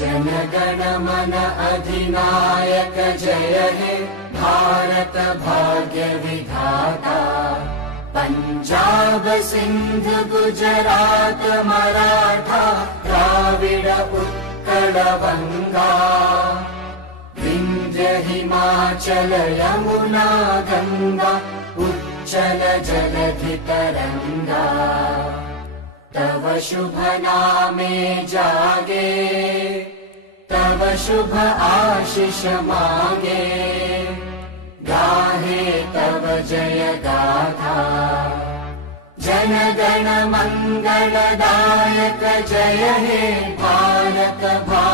जनगण मन अधिनायक जय हे भारत भाग्य विधाता। पंजाब सिंध गुजरात मराठा द्राविड उत्कल बंगा। विंध्य हिमाचल यमुना गंगा उच्चल जलधि तरंगा। तव शुभ नामे जागे तव शुभ आशीष मांगे। गाहे तव जय गाथा जनगण मंगलदायक जय हे भारत भाग्य